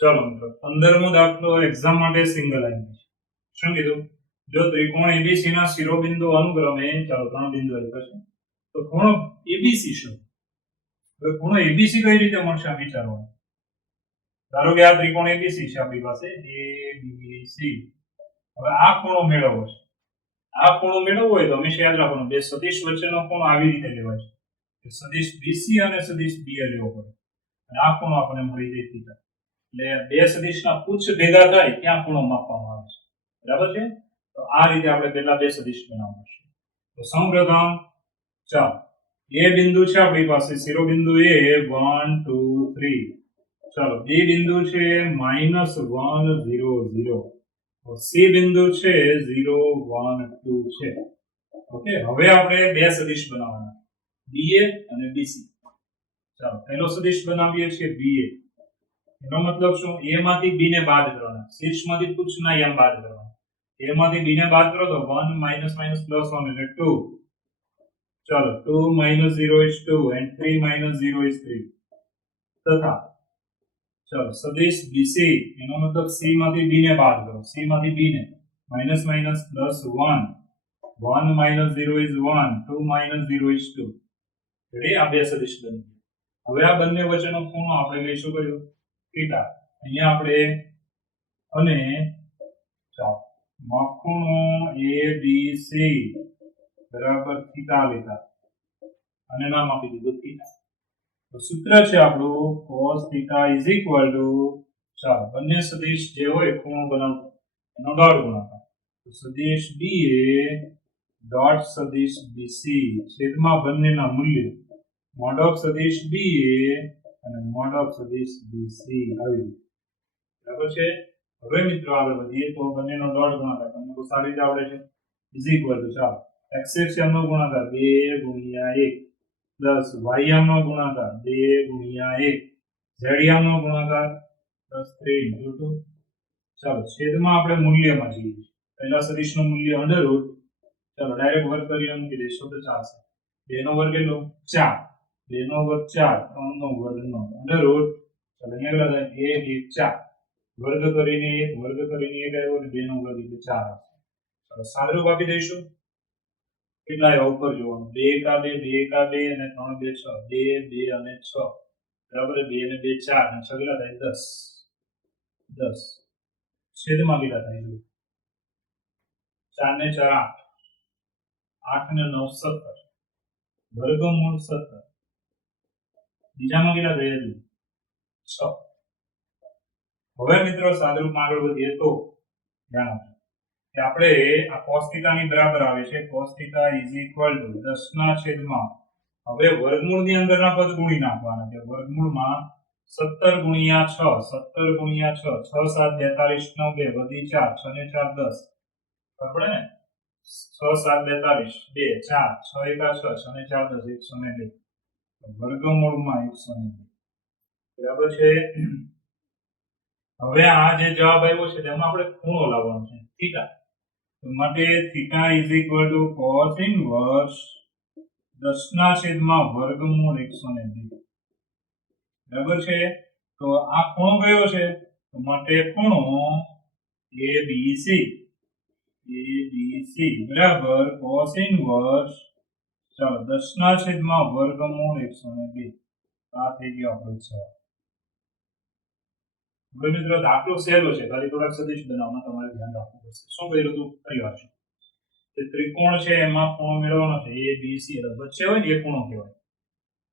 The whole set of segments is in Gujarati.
चलो મિત્રો 15મો દાખલો એક્ઝામ માટે સિંગલ લાઈન છે. શું કીધું? જો ત્રિકોણ એબીસી ના શિરોબિંદુ અનુક્રમે ચાલો ત્રણ બિંદુ આપ્યા છે તો ખૂણો એબીસી શું? હવે ખૂણો એબીસી કઈ રીતે મળશે આ વિચારવાનું. ધારો કે આ ત્રિકોણ એબીસી છે આપણી પાસે એબીસી. હવે આ ખૂણો મેળવવો છે. આ ખૂણો મેળવવો હોય તો હંમેશા યાદ રાખવાનું બે સદિશ વચ્ચેનો ખૂણો આવી રીતે લેવાય છે. સદિશ બીસી અને સદિશ બીએ લેવો પડે અને આ ખૂણો આપણને મળી જાય થીટા. એટલે બે સદિશના પુચ્છ ભેગા થાય ત્યાં ખૂણો માપવામાં આવે છે. બરાબર છે? તો આ રીતે આપણે પહેલા બે સદિશ બનાવવું છે. તો સૌપ્રથમ ચાલો એ બિંદુ છે આપણી પાસે શિરોબિંદુ એ 1 2 3. ચાલો બી બિંદુ છે -1 0 0. તો સી બિંદુ છે 0 1 2 છે. ઓકે, હવે આપણે બે સદિશ બનાવવાના BA અને BC. ચાલો પહેલો સદિશ બનાવીએ છીએ BA. એનો મતલબ શું? a માંથી b ને બાદ કરવાના, શીર્ષમાંથી પુચ્છના યમ બાદ કરવાના. a માંથી b ને બાદ કરો તો 1 minus minus plus 1 એટલે 2. ચાલો 2 minus 0 is 2 and 3 minus 0 is 3. તથા ચાલો સદિશ BC એનો મતલબ c માંથી b ને બાદ કરો, c માંથી b ને minus minus plus 1. 1 minus 0 is 1, 2 minus 0 is 2. એટલે આ બે સદિશ બની ગયા. હવે આ બંને વચ્ચેનો ખૂણો આપણે લઈશું કયો? થીટા. અહીંયા આપણે અને ચાલો ખૂણો ABC બરાબર થીટા લીધા અને નામ આપી દીધું થીટા. તો સૂત્ર છે આપણું cos theta is equal two ચાલો બંને સદિશ જે હોય ખૂણો બનાવતો એનો ડોટ ગુણાકાર. તો સદિશ BA ડોટ સદિશ BC છેદમાં બંનેના મૂલ્યો મોડ ઓફ સદિશ BA અને મોડ ઓફ સદિશ BC આવી. બરાબર છે? હવે મિત્રો આગળ વધીએ તો બંનેનો ડોટ ગુણાકાર તમને તો સારી રીતે આવડે છે. ઇઝ ઇક્વલ ટુ ચાલો x યામ નો ગુણાકાર 2 ગુણ્યા 1 પ્લસ y યામ નો ગુણાકાર 2 ગુણ્યા 1 z યામ નો ગુણાકાર પ્લસ 3 into 2. ચાલો છેદમાં આપણે મૂલ્યમાં જઈએ. પહેલા સદિશનું મૂલ્ય અંડર રૂટ. ચાલો ડાયરેક્ટ વર્ગ કરીને મૂકી દઈશું તો ચાલશે. 2 નો વર્ગ કેટલો? 4. 2 નો વર્ગ 4, 3 નો વર્ગ 9 અંડર રૂટ. ચાલો અહીંયા કેટલા થાય? 1 1 4. વર્ગ કરીને 1 વર્ગ કરીને 1 આવ્યો અને 2 નો વર્ગ એટલે 4 આવશે. ચાલો સાદરૂપ આપી દઈશું. કેટલા આવ્યા ઉપર જોવાનું? 2 કા 2 2 કા 2 અને 3 2 6 2 2 અને 6 બરાબર. 2 અને 2 4 અને 6 કેટલા થાય? 10 10. છેદમાં કેટલા થાય? 4 ને 4 8, 8 ને 9 17, વર્ગમૂળ 17. બીજામાં કેટલા થાય? 6. હવે મિત્રો સાદરૂપમાં આગળ વધીએ તો ધ્યાન આપજો કે આપણે આ cos θ ની બરાબર આવે છે cos θ ઇઝ ઇક્વલ ટુ 10 ના છેદમાં હવે વર્ગમૂળની અંદરના પદ ગુણી નાખવાના છે. વર્ગમૂળમાં 17 ગુણ્યા 6 17 ગુણ્યા 6 6 7 42 9 2 વધી 4 6 ને 4 10. બરાબર ને? 6 7 42 2 4 6 એકા 6 6 ને 4 10 102. વર્ગમૂળમાં 102. બરાબર છે? હવે આ જે જવાબ આવ્યો છે તેમાં આપણે ખૂણો લાવવાનો છે થીટા. તો માટે theta is equal two cos inverse 10 ના છેદમાં વર્ગમૂળ 102. બરાબર છે? તો આ ખૂણો કયો છે? તો માટે ખૂણો ABC બરાબર cos ઇન્વર્સ ચાલો 10 ના છેદમાં વર્ગમૂળ 102. આ થઈ ગયો આપણો જવાબ. હવે મિત્રો દાખલો સહેલો છે, ખાલી થોડાક સદિશ બનાવવામાં તમારે ધ્યાન રાખવું પડશે. શું કર્યું હતું? ફરી વાર છે ત્રિકોણ છે એમાં ખૂણો મેળવવાનો છે ABC એટલે વચ્ચે હોય ને એ ખૂણો કહેવાય.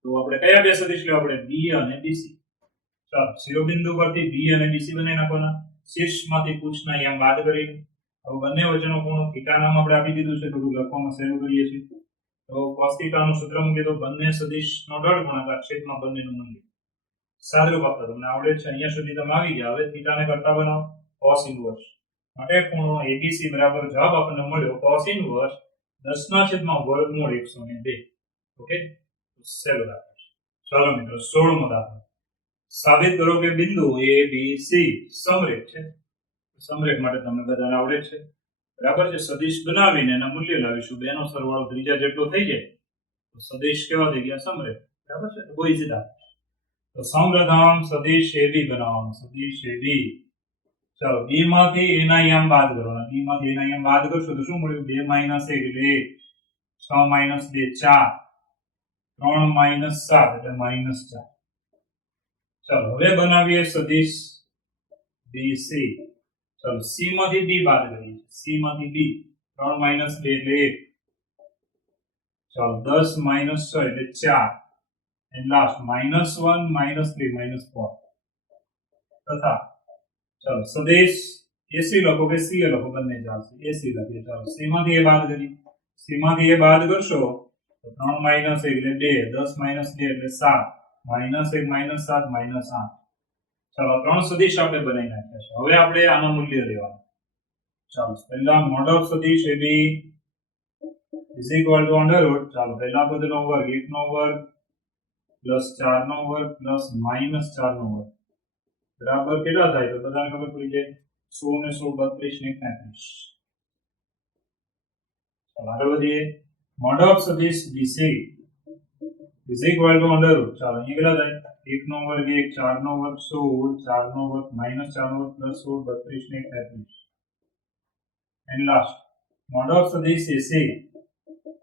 તો આપણે કયા બે સદિશ લેવા પડે? B અને BC. ચાલો શિરોબિંદુ પરથી B અને BC બનાવી નાખવાના, શીર્ષમાંથી પુચ્છના યમ બાદ કરીને. હવે બંને વચ્ચેનો ખૂણો થીટા નામ આપણે આપી દીધું છે, થોડું લખવામાં સહેલું કરીએ છીએ. તો cos θ નું સૂત્ર મૂકીએ તો બંને સદિશનો ડોટ ગુણાકાર છેદમાં બંનેનું મૂલ્ય. સાદરૂપ આપતા તમને આવડે છે. અહીંયા સુધી તમે આવી ગયા. હવે થીટાને કરતા બનાવો cos ઇન્વર્સ. માટે ખૂણો ABC બરાબર જવાબ આપણને મળ્યો cos ઇન્વર્સ 10 ના છેદમાં વર્ગમૂળ 102. ઓકે, સેલો દાખલો છે. ચાલો મિત્રો 16મો દાખલો. સાબિત કરો કે બિંદુ ABC સમરેખ છે. સમરેખ માટે તમને બધાને આવડે છે. બરાબર છે? સદિશ બનાવીને એના મૂલ્ય લાવીશું. બેનો સરવાળો ત્રીજા જેટલો થઈ જાય તો સદિશ કેવા થઈ ગયા? સમરેખ. બરાબર છે? બહુ ઈઝી દાખલો. તો સૌપ્રથમ સદિશ AB બનાવવાનો, સદિશ AB. ચાલો b માંથી a ના યામ બાદ કરવાના, b માંથી a ના યામ બાદ કરશો તો શું મળ્યું? 2 - 1 એટલે 1, 6 - 2 4, 3 - 7 એટલે -4. ચાલો હવે બનાવીએ સદિશ BC. ચાલો c માંથી b બાદ કરીએ, c માંથી b. 3 - 2 એટલે 1. ચાલો 10 - 6 એટલે 4. and last -1 -3 -4 તથા ચાલો સદિશ AC લખો કે CA લખો, બંને ચાલશે. AC લખીએ. ચાલો C માંથી a બાદ કરીએ, C માંથી a બાદ કરશો તો 3 - 1 એટલે 2, 10 - 2 એટલે 7, -1 -7 -8. ચાલો 3 સદિશ આપણે બનાવી નાખ્યા છે. હવે આપણે આના મૂલ્ય લેવાના. ચાલો પહેલા મોડ ઓફ સદિશ AB is equal to under root. ચાલો પહેલા પદનો વર્ગ 1 નો વર્ગ પ્લસ 4 નો વર્ગ પ્લસ -4 નો વર્ગ બરાબર કેટલા થાય? તો બધાને ખબર પડી જાય 100 ને 100 32 ને 33. ચાલો આગળ વધીએ. મોડ ઓફ સદિશ BC is equal to under root. ચાલો અહીં કેટલા થાય? 1 નો વર્ગ 1, 4 નો વર્ગ 16, 4 નો વર્ગ -4 નો વર્ગ પ્લસ 16 32 ને 33. and last mod of સદિશ AC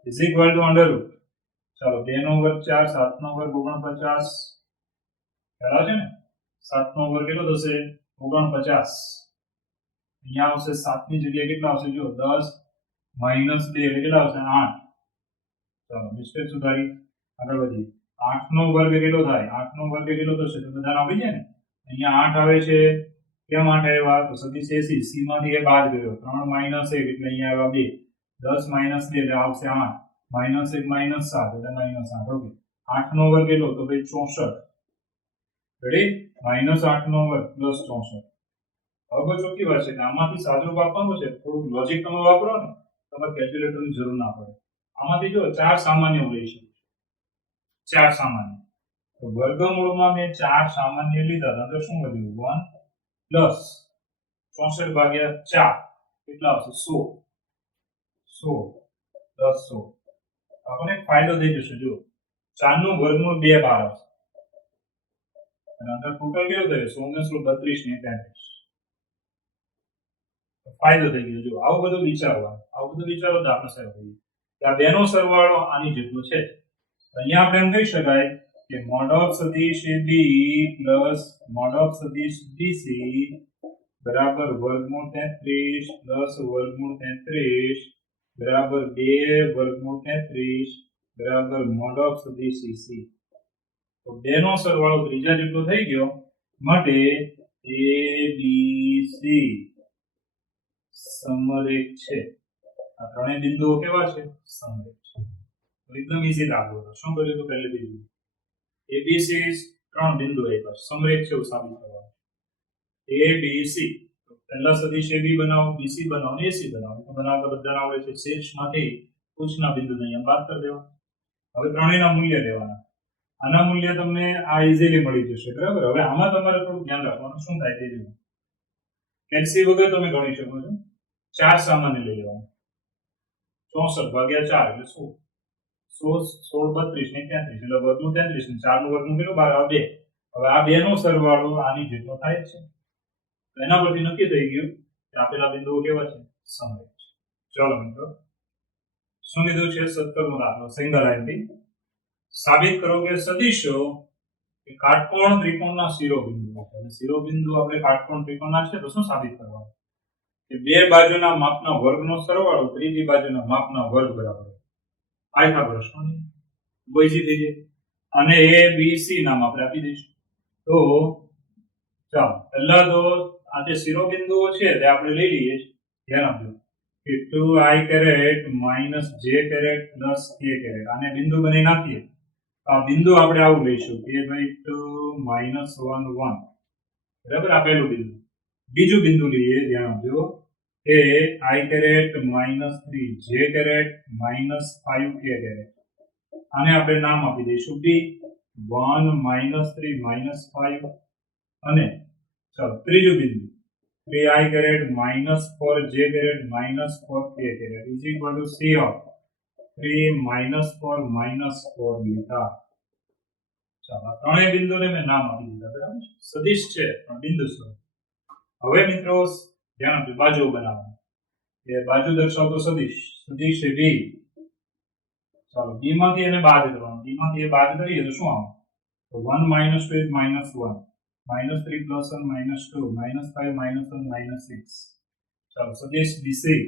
is equal to under root. ચાલો 2 નો વર્ગ 4, 7 નો વર્ગ 49. ખ્યાલ આવે છે ને? 7 નો વર્ગ કેટલો થશે? 49. અહીંયા આવશે 7 ની જગ્યાએ કેટલા આવશે? જો 10 - 2 એટલે કેટલા આવશે? 8. ચાલો મિસ્ટેક સુધારી આગળ વધીએ. 8 નો વર્ગ કેટલો થાય? 8 નો વર્ગ કેટલો થશે? તો બધાને આવડી જાય ને? અહીંયા 8 આવે છે. કેમ 8 આવ્યા? તો સદિશ AC C માંથી એ બાદ કર્યો. 3 - 1 એટલે અહીંયા આવ્યા 2. 10 - 2 એટલે આવશે 8. -1 - 7 એટલે -8. ઓકે. 8 નો વર્ગ કેટલો? તો ભાઈ 64. રેડી? -8 નો વર્ગ પ્લસ 64. હવે બહુ ચોખ્ખી વાત છે કે આમાંથી સાદુરૂપ આપવાનું છે. થોડું લોજિક તમે વાપરો ને, તમારે કેલ્ક્યુલેટરની જરૂર ના પડે. આમાંથી જો 4 સામાન્ય લઈ શકો. 4 સામાન્ય. તો વર્ગમૂળમાં મેં 4 સામાન્ય લીધા તો શું વધ્યું? 1 પ્લસ 64 ભાગ્યા 4 કેટલા આવશે? 16. 16 10 16. આપણને એક ફાયદો થઈ જશે. જો 4 નું વર્ગમૂળ 2 બાર આવશે અને અંદર ટોટલ કેટલું થયું? 16 ને 32 ને 33. ફાયદો થઈ ગયો. જો આવું બધું વિચારવાનું, આવું બધું વિચારો તો આપણે સાહેબ થઈ કે આ બેનો સરવાળો આની જેટલો છે. અહીંયા આપણે એમ કહી શકાય કે મોડ ઓફ સદિશ AB પ્લસ મોડ ઓફ સદિશ BC બરાબર વર્ગમૂળ 33 પ્લસ વર્ગમૂળ 33 બરાબર 2 વર્ગમૂળ 33 બરાબર મોડ ઓફ સદિશ EC. તો બેનો સરવાળો ત્રીજા જેટલો થઈ ગયો. માટે ABC સમરેખ છે. આ ત્રણેય બિંદુઓ કેવા છે? સમરેખ છે. તો એકદમ ઈઝી લાગુ હતો. શું કર્યું તો પહેલેથી જોયું. ABC 3 બિંદુ આપ્યા સમરેખ છે એવું સાબિત કરવાનું. ABC તો પહેલા સદિશ AB બનાવો, BC બનાવો અને AC બનાવો. તો બનાવતા બધાને આવડે છે. શીર્ષમાંથી ટોચના બિંદુને અહીંયા બાદ કરી દેવા. હવે ત્રણેયના મૂલ્ય લેવાના. આના મૂલ્ય તમને આ ઈઝીલી મળી જશે. બરાબર? હવે આમાં તમારે થોડું ધ્યાન રાખવાનું. શું થાય તે જુઓ. કેલ્સી વગર તમે ગણી શકો છો. 4 સામાન્ય લઈ લેવાના. 64 ભાગ્યા 4 એટલે 16. 16 32 ને 33 એટલે વર્ગમૂળ 33 ને 4 નું વર્ગમૂળ કેટલું? 12 2. હવે આ બે નો સરવાળો આની જેટલો થાય છે. તો એના પરથી નક્કી થઈ ગયું કે આપેલા બિંદુઓ કેવા છે? સમરેખ છે. ચલો મિત્રો, શું કીધું છે? 17મો દાખલો સિંગલ લાઈનથી સાબિત કરો કે સદિશો કે કાટકોણ ત્રિકોણના શિરોબિંદુઓ છે. અને શિરોબિંદુ આપણે કાટકોણ ત્રિકોણના છે તો શું સાબિત કરવાનું? કે બે બાજુના માપના વર્ગનો સરવાળો ત્રીજી બાજુના માપના વર્ગ બરાબર પાયથાગોરસનો નિયમ. બહુ ઈઝી થઈ જાય. અને ABC નામ આપણે આપી દઈશું. તો ચાલો પહેલા તો આ જે શિરોબિંદુઓ છે તે આપણે લઈ લઈએ. ધ્યાન આપજો કે 2i caret minus j caret plus k caret આને બિંદુ બનાવી નાખીએ. આ બિંદુ આપણે આવું લઈશું કે ભાઈ 2 -1 1 બરાબર. આ પહેલું બિંદુ. બીજું બિંદુ લઈએ. ધ્યાન આપજો કે i caret -3 j caret -5 k caret આને આપણે નામ આપી દઈશું b 1 -3 -5 અને ચાલો ત્રીજું બિંદુ 3i caret -4 j caret -4 k caret is equal to c of 3 -4 -4 લીધા. ચાલો આ ત્રણેય બિંદુને મેં નામ આપી દીધા, બરાબર છે? સદિશ છે પણ બિંદુ સ્વરૂપ. હવે મિત્રો ધ્યાન આપજો, બાજુ બનાવવાની. એ બાજુ દર્શાવતો સદિશ, સદિશ છે બી. ચાલો બી માંથી એને બાદ કરવાનું, બી માંથી એ બાદ કરીએ તો શું આવે? તો 1 - 2 is -1, -3 + 1 -2, -5 -1 -6. ચાલો સદિશ બીસી,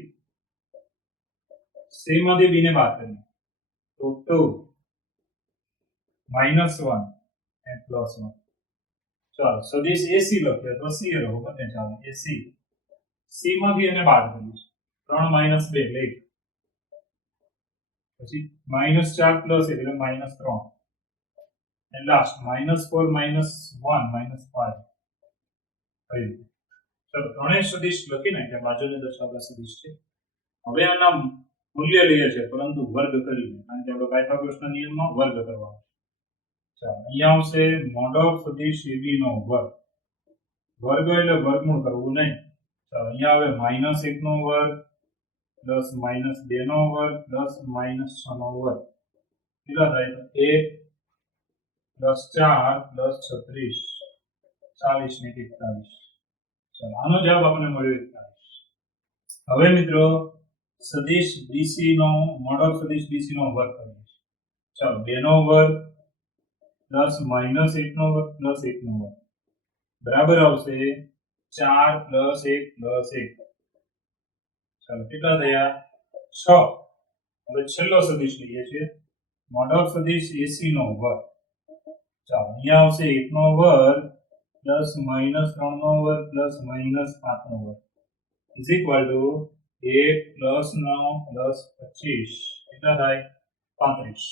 સી માંથી બી ને બાદ કરીએ તો 2 -1 and +1. ચાલો સદિશ એસી લખીએ તો સી રહો બને, ચાલો એસી. સી માંથી એને બાદ કરીએ 3 - 2 એટલે 1, પછી -4 + 1 એટલે -3, and last -4 - 1 -5. ચલો ત્રણેય સદિશ લખીને કે બાજુને દર્શાવતા સદિશ છે. હવે આના મૂલ્ય લઈએ છે પરંતુ વર્ગ કરીને, કારણ કે આપણે પાયથાગોરસના નિયમમાં વર્ગ કરવાનો. ચાલો અહીંયા આવશે મોડ ઓફ સદિશ AB નો વર્ગ. વર્ગ એટલે વર્ગમૂળ કરવું નહીં. ચાલો અહીંયા આવે -1 નો વર્ગ પ્લસ -2 નો વર્ગ પ્લસ -6 નો વર્ગ. કેટલા થાય? તો 1 પ્લસ 4 પ્લસ 36, 40 ને 41. ચાલો આનો જવાબ આપણને મળ્યો 41. હવે મિત્રો સદિશ બીસી નો મોડ ઓફ સદિશ બીસી નો વર્ગ કરીએ. ચાલો 2 નો વર્ગ પ્લસ -1 નો વર્ગ પ્લસ 1 નો વર્ગ બરાબર આવશે 4 પ્લસ 1 પ્લસ 1. ચાલો કેટલા થયા? 6. હવે છેલ્લો સદિશ લઈએ છીએ, મોડ ઓફ સદિશ એસી નો વર્ગ. ચાલો અહીંયા આવશે 1 નો વર્ગ પ્લસ -3 નો વર્ગ પ્લસ -5 નો વર્ગ is equal two 1 plus 9 plus 25. કેટલા થાય? 35.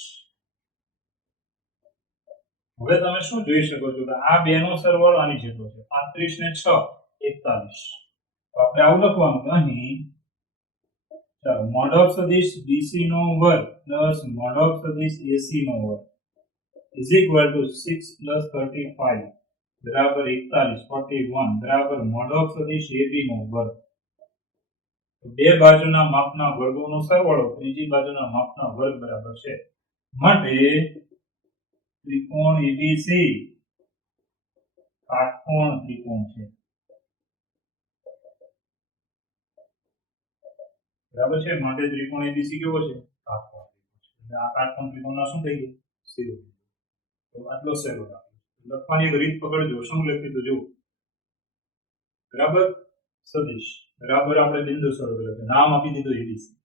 હવે તમે શું જોઈ શકો છો કે આ બે નો સરવાળો આની જેટલો છે, 35 ને 6 41. તો આપણે આવું લખવાનું કે અહીં ચાલો મોડ ઓફ સદિશ બીસી નો વર્ગ પ્લસ મોડ ઓફ સદિશ એસી નો વર્ગ ઇઝ ઇક્વલ ટુ 6 + 35 બરાબર 41, 41 બરાબર મોડ ઓફ સદિશ એબી નો વર્ગ. તો બે બાજુના માપના વર્ગોનો સરવાળો ત્રીજી બાજુના માપના વર્ગ બરાબર છે. માટે ત્રિકોણ એબીસી કાટકોણ ત્રિકોણ છે, બરાબર છે? માટે ત્રિકોણ એબીસી કેવો છે? કાટકોણ ત્રિકોણ છે. એટલે આ કાટકોણ ત્રિકોણના શું થઈ ગયા? શિરોબિંદુ. તો આટલો સહેલો દાખલો લખવાની એક રીત પકડજો. શું લખ્યું તો જુઓ, બરાબર સદિશ બરાબર આપણે બિંદુ સ્વરૂપે લખ્યું, નામ આપી દીધું એબીસી.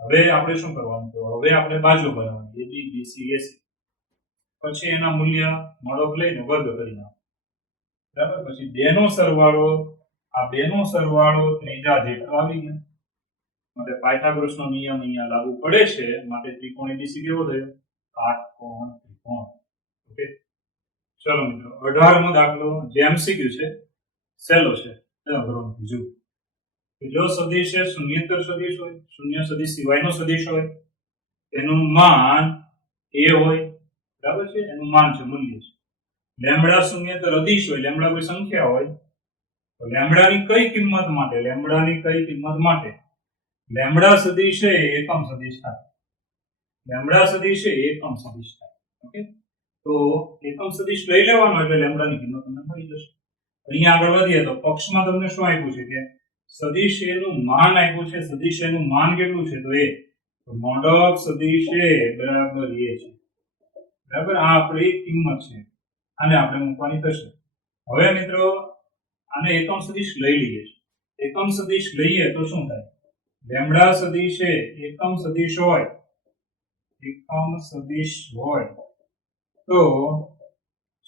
હવે આપણે શું કરવાનું? તો હવે આપણે બાજુ બનાવવાની એબી બીસી એસી. પછી એના મૂલ્ય મોડોક લઈને વર્ગ કરી નાખો, બરાબર. પછી બેનો સરવાળો, આ બેનો સરવાળો ત્રીજા જેટલો આવી ગયો. માટે પાયથાગોરસનો નિયમ અહીંયા લાગુ પડે છે. માટે ત્રિકોણ એબીસી કેવો થયો? કાટકોણ ત્રિકોણ. ઓકે ચલો મિત્રો 18મો દાખલો જે એમસીક્યુ છે, સહેલો છે. બીજું કે જો સદિશ એ શૂન્યેતર સદિશ હોય, શૂન્ય સદિશ સિવાયનો સદિશ હોય, તેનું માન a હોય, બરાબર છે? એનું માન છે, મૂલ્ય છે. લેમ્બડા શૂન્યેતર અદિશ હોય, લેમ્બડા કોઈ સંખ્યા હોય, તો લેમ્બડાની કઈ કિંમત માટે, લેમ્બડાની કઈ કિંમત માટે લેમ્બડા સદિશ એ એકમ સદિશ થાય. લેમ્બડા સદિશ એ એકમ સદિશ થાય. ઓકે તો એકમ સદિશ લઈ લેવાનો એટલે લેમ્બડાની કિંમત તમને મળી જશે. અહીંયા આગળ વધીએ તો પક્ષમાં તમને શું આપ્યું છે કે સદિશ એનું માન આપ્યું છે. સદિશ એનું માન કેટલું છે? તો a. તો મોડ ઓફ સદિશ a બરાબર a છે, બરાબર. આ આપણી કિંમત છે, આને આપણે મૂકવાની થશે. હવે મિત્રો આને એકમ સદિશ લઈ લઈએ. એકમ સદિશ લઈએ તો શું થાય? લેમ્બડા સદિશ એ એકમ સદિશ હોય, એકમ સદિશ હોય તો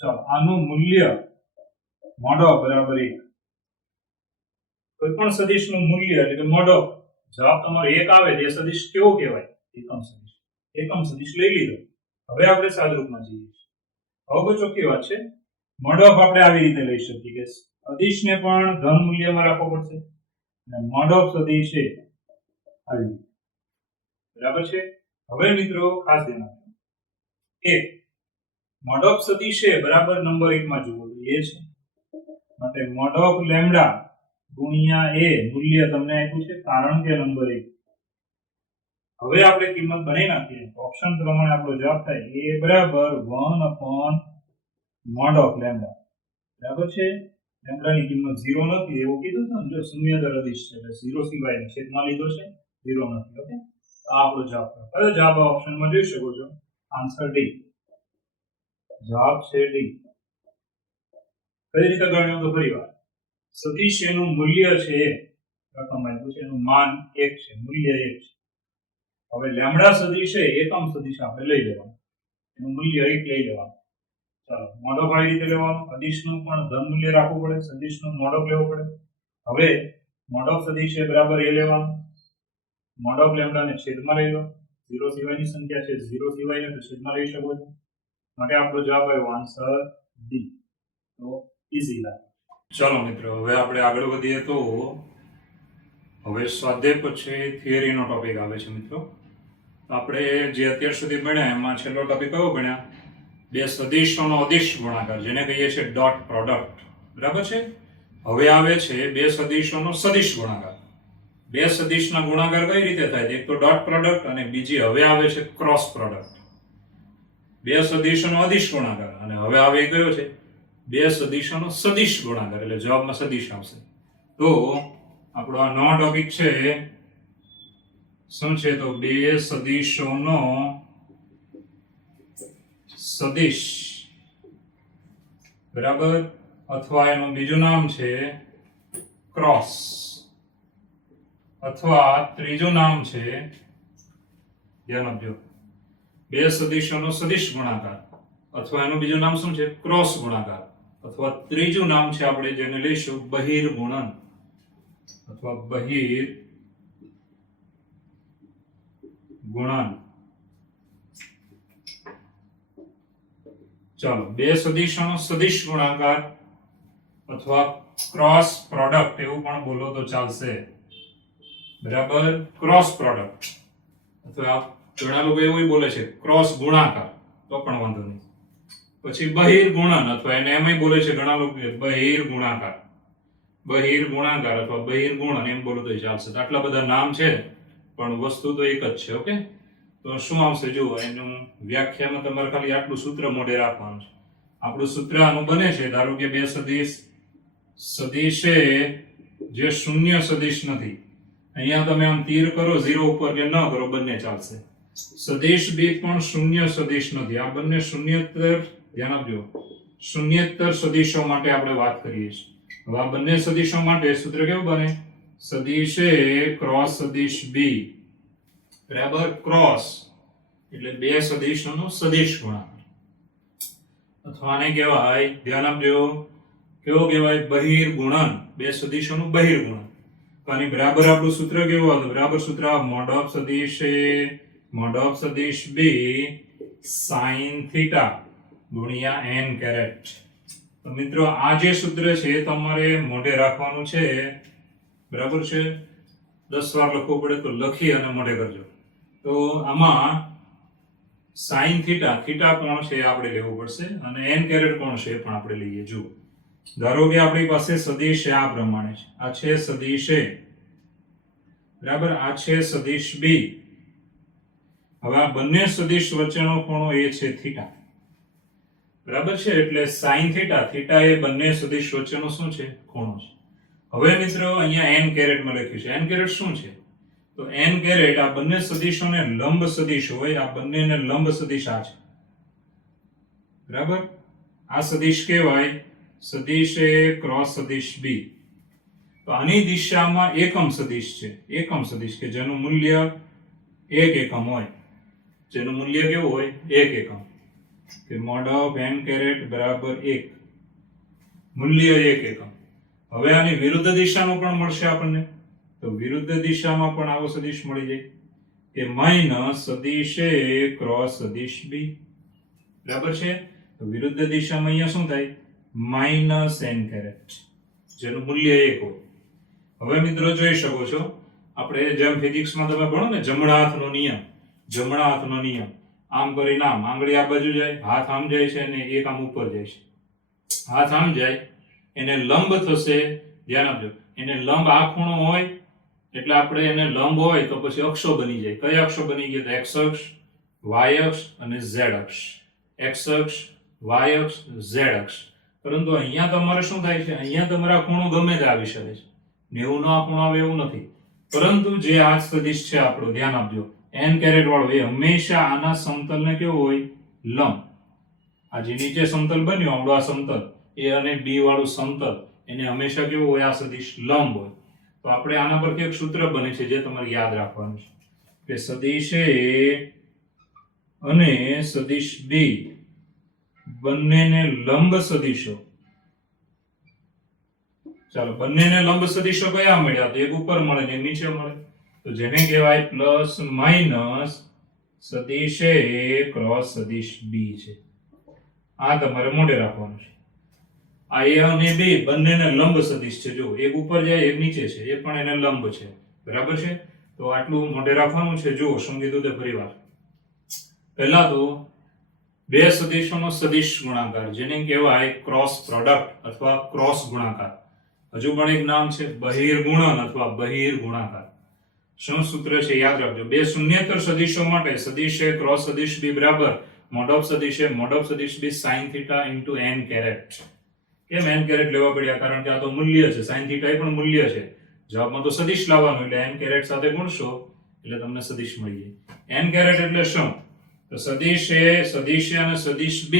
ચાલો આનું મૂલ્ય મોડો બરાબર 1. કોઈ પણ સદિશનું મૂલ્ય એટલે કે મોડો જવાબ તમારો 1 આવે તે સદિશ કેવો કહેવાય? એકમ સદિશ. એકમ સદિશ લઈ લીધો. હવે આપણે સાદરૂપમાં જઈએ. હવે ચોખ્ખી વાત છે, મોડ ઓફ આપણે આવી રીતે લઈ શકીએ કે સદિશને પણ ધન મૂલ્યમાં રાખવો પડશે અને મોડ ઓફ સદિશ છે આવી રીતે, બરાબર છે. હવે મિત્રો ખાસ ધ્યાન આપજો કે મોડ ઓફ સદિશ છે બરાબર નંબર 1 માં જુઓ તો એ છે. માટે મોડ ઓફ લેમ્બડા ગુણ્યા a મૂલ્ય તમને આપ્યું છે કારણ કે નંબર 1. હવે આપણે કિંમત બનાવી નાખીએ તો ઓપ્શન પ્રમાણે આપણો જવાબ થાય a બરાબર 1/(a) મોડ ઓફ લેમ્ડા, બરાબર છે. લેમ્ડાની કિંમત 0 નથી એવું કીધું છે ને, જો શૂન્યતર અદિશ છે એટલે 0 સિવાયનો છેદમાં લીધો છે, 0 નથી. ઓકે, આ આપણો જવાબ છે. કયો જવાબ આ ઓપ્શનમાં જોઈ શકો છો? Answer D. જવાબ છે ડી. કઈ રીતે ગણ્યો તો ફરીવાર સદિશ એનું મૂલ્ય છે રકમ આપ્યું છે, એનું માન 1 છે, મૂલ્ય 1 છે. હવે લેમ્ડા સદિશ છે એકમ સદિશ આપણે લઈ લેવાનું, એનું મૂલ્ય 1 લઈ લેવાનું. ચાલો મોડોફ આવી રીતે લેવાનું, અદિશનું પણ ધન મૂલ્ય રાખવું પડે, સદિશનું મોડોફ લેવું પડે. હવે મોડોફ સદિશ છે બરાબર એ લેવાનું, મોડોફ લેમ્ડાને છેદમાં લઈ લો, 0 સિવાયની સંખ્યા છે, 0 સિવાયને તો છેદમાં લઈ શકો છો. માટે આપણો જવાબ આવ્યો આન્સર ડી. તો ઈઝી લાગે. ચાલો મિત્રો હવે આપણે આગળ વધીએ તો હવે સ્વાધ્યાય પછી થિયરીનો ટોપિક આવે છે મિત્રો. આપણે જે અત્યાર સુધી ભણ્યા એમાં છેલ્લો ટોપિક કયો ભણ્યા? બે સદિશોનો અદિશ ગુણાકાર, જેને કહીએ છીએ ડોટ પ્રોડક્ટ, બરાબર છે. હવે આવે છે બે સદિશોનો સદિશ ગુણાકાર. બે સદિશના ગુણાકાર કઈ રીતે થાય? એક તો ડોટ પ્રોડક્ટ અને બીજી હવે આવે છે ક્રોસ પ્રોડક્ટ. બે સદિશોનો અદિશ ગુણાકાર અને હવે આવે કયો છે? બે સદિશોનો સદિશ ગુણાકાર, એટલે જવાબમાં સદિશ આવશે. તો આપણો આ નવો ટોપિક છે શું છે? તો બે સદિશોનો સદિશ, બરાબર, અથવા એનું બીજું નામ છે ક્રોસ, અથવા ત્રીજું નામ છે, ધ્યાન આપજો, બે સદિશોનો સદિશ ગુણાકાર, અથવા એનું બીજું નામ શું છે? ક્રોસ ગુણાકાર, અથવા ત્રીજું નામ છે આપણે જેને લઈશું બહિર્ગુણન અથવા બહિર્ગુણન. ચાલો બે સદિશોનો સદિશ ગુણાકાર અથવા ક્રોસ પ્રોડક્ટ એવું પણ બોલો તો ચાલશે, બરાબર. ક્રોસ પ્રોડક્ટ અથવા ઘણા લોકો એવું બોલે છે ક્રોસ ગુણાકાર, તો પણ વાંધો નહીં. પછી બહિર્ગુણન અથવા એને એમય બોલે છે ઘણા લોકો બહિર્ગુણાકાર, બહિર્ગુણાકાર અથવા બહિર્ગુણન એમ બોલો તો ચાલશે. તો આટલા બધા નામ છે પણ વસ્તુ તો એક જ છે. ઓકે, તો શું આવશે જુઓ, એનું વ્યાખ્યામાં તમારે ખાલી આટલું સૂત્ર મોઢે રાખવાનું છે. આપણું સૂત્ર આનું બને છે, ધારો કે બે સદિશે જે શૂન્ય સદિશ નથી, અહીંયા તમે આમ તીર કરો 0 ઉપર કે ન કરો બંને ચાલશે. સદિશ બી પણ શૂન્ય સદિશ નથી, આ બંને શૂન્યતર, ધ્યાન આપજો, શૂન્યતર સદિશો માટે આપણે વાત કરીએ છીએ. હવે આ બંને સદિશો માટે સૂત્ર કેવું બને? સદિશે ક્રોસ સદિશ બી, બરાબર. ક્રોસ એટલે બે સદિશોનો સદિશ ગુણાકાર, અથવા આને કહેવાય, ધ્યાન આપજો, કેવો કહેવાય? બહિર્ગુણન, બે સદિશોનું બહિર્ગુણન. તો આની બરાબર આપણું સૂત્ર કેવું હતું? બરાબર સૂત્ર મોડ ઓફ સદિશ બી સાઇન થીટા ગુણ્યા n કેરેટ. તો મિત્રો આ જે સૂત્ર છે એ તમારે મોઢે રાખવાનું છે, બરાબર છે. 10 વાર લખવું પડે તો લખી અને મોઢે કરજો. તો આમાં સાઇન થીટા, થીટા કોણ છે એ આપણે લેવું પડશે, અને n કેરેટ કોણ છે એ પણ આપણે લઈએ. જુઓ, ધારો કે આપણી પાસે સદિશ આ પ્રમાણે છે, આ છે સદિશ a, બરાબર, આ છે સદિશ b. હવે આ બંને સદિશ વચ્ચેનો ખૂણો એ છે થીટા, બરાબર છે. એટલે સાઇન થીટા, થીટા એ બંને સદિશ વચ્ચેનો શું છે? ખૂણો છે. હવે મિત્રો અહીંયા n કેરેટમાં લખ્યું છે. n કેરેટ શું છે? તો n કેરેટ આ બંને સદિશોને લંબ સદિશ હોય, આ બંનેને લંબ સદિશ આ છે, બરાબર. આ સદિશ કહેવાય સદિશ a ક્રોસ સદિશ b. તો આની દિશામાં એકમ સદિશ છે, એકમ સદિશ કે જેનું મૂલ્ય 1 એકમ હોય, જેનું મૂલ્ય કેવું હોય? 1 એકમ, કે મોડ ઓફ n કેરેટ બરાબર 1, મૂલ્ય 1 એકમ. હવે આની વિરુદ્ધ દિશામાં પણ મળશે આપણને, તો વિરુદ્ધ દિશામાં પણ આવો સદિશ મળી જાય કે માઈનસ સદિશ a ક્રોસ સદિશ b, બરાબર છે. તો વિરુદ્ધ દિશામાં અહીંયા શું થાય? માઈનસ n કેરેટ, જેનું મૂલ્ય 1 હોય. હવે મિત્રો જોઈ શકો છો, આપણે જેમ ફિઝિક્સમાં તમે ભણો ને જમણા હાથનો નિયમ, જમણા હાથનો નિયમ, આમ કરીને આમ આંગળી આ બાજુ જાય, હાથ આમ જાય છે અને એક આમ ઉપર જાય છે. હાથ આમ જાય એને લંબ થશે, ધ્યાન આપજો, એને લંબ આ ખૂણો હોય એટલે આપણે એને લંબ હોય તો પછી અક્ષો બની જાય. કયા અક્ષો બની ગયા? x અક્ષ, y અક્ષ અને z અક્ષ. x અક્ષ, y અક્ષ z અક્ષ. પરંતુ અહીંયા તમારે શું થાય છે, અહીંયા તમારા ખૂણો ગમે તે આવી શકે છે, 90 નો આ ખૂણો આવે એવું નથી. પરંતુ જે આ સદિશ છે આપણો, ધ્યાન આપજો, n કેરેટ વાળો, એ હંમેશા આના સમતલને કેવો હોય, લંબ. આ જે નીચે સમતલ બન્યું આપણું આ સમતલ, a અને b વાળું સમતલ, એને હંમેશા કેવું હોય, આ સદિશ લંબ હોય. તો આપણે આના પરથી એક સૂત્ર બને છે જે તમારે યાદ રાખવાનું છે કે સદિશ a અને સદિશ b બંનેને લંબ સદિશો. ચાલો, બંનેને લંબ સદિશો કયા મળ્યા? તો એક ઉપર મળે ને એક નીચે મળે. તો જેને કહેવાય પ્લસ માઇનસ સદિશ a ક્રોસ સદિશ b છે. આ તમારે મોઢે રાખવાનું છે. આ a અને b બંનેને લંબ સદિશ છે. જો એક ઉપર જાય એક નીચે છે, એ પણ એને લંબ છે. બરાબર છે? તો આટલું મોઢે રાખવાનું છે. જો શું કીધું તે ફરીવાર. પહેલા તો બે સદિશોનો સદિશ ગુણાકાર, જેને કહેવાય ક્રોસ પ્રોડક્ટ અથવા ક્રોસ ગુણાકાર. હજુ પણ એક નામ છે બહિર્ગુણન અથવા બહિર્ગુણાકાર. શું સૂત્ર છે યાદ રાખજો. બે શૂન્યેતર સદિશો માટે સદિશ a ક્રોસ સદિશ b બરાબર મોડ ઓફ સદિશ a મોડ ઓફ સદિશ b sin theta into n caret. કેમ n કેરેટ લેવા પડ્યા? કારણ કે આ તો મૂલ્ય છે, sin થીટા એ પણ મૂલ્ય છે. જવાબમાં તો સદિશ લાવવાનું, એટલે n કેરેટ સાથે ગુણશો એટલે તમને સદિશ મળી જાય. n કેરેટ એટલે શું? તો સદિશ a અને સદિશ b,